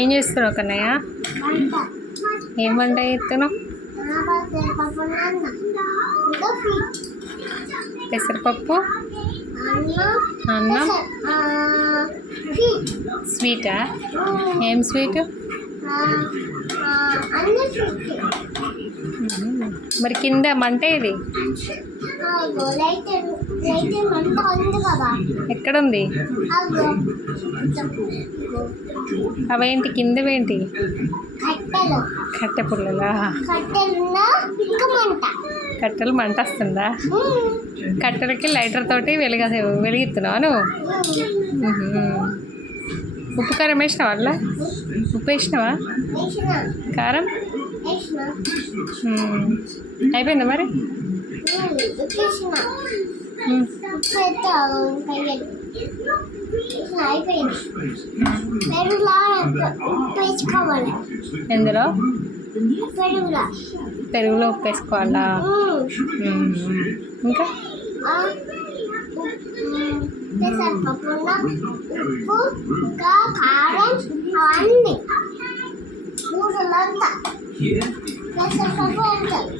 ఏం చేస్తున్నావు కన్నయ్య? ఏం వంట చేస్తున్నావు? పెసరపప్పు, అన్నం, స్వీటా? ఏం స్వీటు? మరి కింద మంట ఇది ఎక్కడుంది? అవేంటి కిందవేంటి? కట్టె పుల్లలా? కట్టెలు మంట వస్తుందా? కట్టెలకి లైటర్ తోటి వెలిగిస్తున్నావా నువ్వు? ఉప్పు కారం వేసినావా? అలా ఉప్పు వేసినావా? కారం అయిపోయిందా మరి? ఎందులో? పెరుగులో ఉప్పు వేసుకోవాలా? ఇంకా ఉప్పు ఇంకా కారం అవన్నీ మూడులంతా పెసరపప్పు అంటారు.